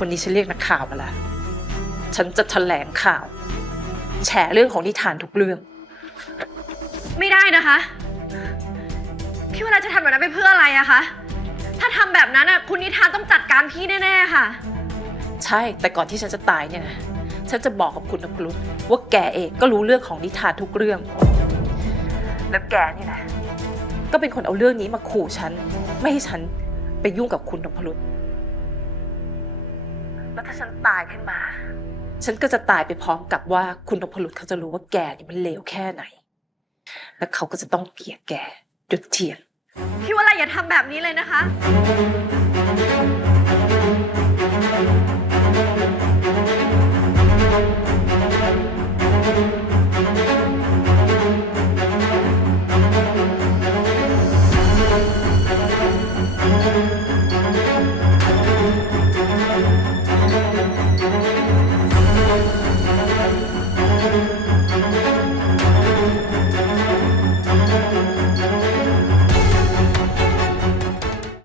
วันนี้ฉันเรียกนักข่าวมาแล้ว ฉันจะแถลงข่าว แฉเรื่องของนิทานทุกเรื่อง ไม่ได้นะคะ พี่เวลาจะทำแบบนั้นไปเพื่ออะไรอะคะ ถ้าทำแบบนั้นอะคุณนิทานต้องจัดการพี่แน่ๆค่ะ ใช่ แต่ก่อนที่ฉันจะตายเนี่ยนะฉันจะบอกกับคุณนพรุษว่าแกเองก็รู้เรื่องของนิทานทุกเรื่อง แล้วแกนี่นะก็เป็นคนเอาเรื่องนี้มาขู่ฉัน ไม่ให้ฉันไปยุ่งกับคุณนพรุษ แล้วถ้าฉันตายขึ้นมา ฉันก็จะตายไปพร้อมกับว่าคุณนพรุษเขาจะรู้ว่าแกนี่มันเลวแค่ไหน แล้วเขาก็จะต้องเกลียดแกจุดเทียน พี่เวลาอย่าทำแบบนี้เลยนะคะ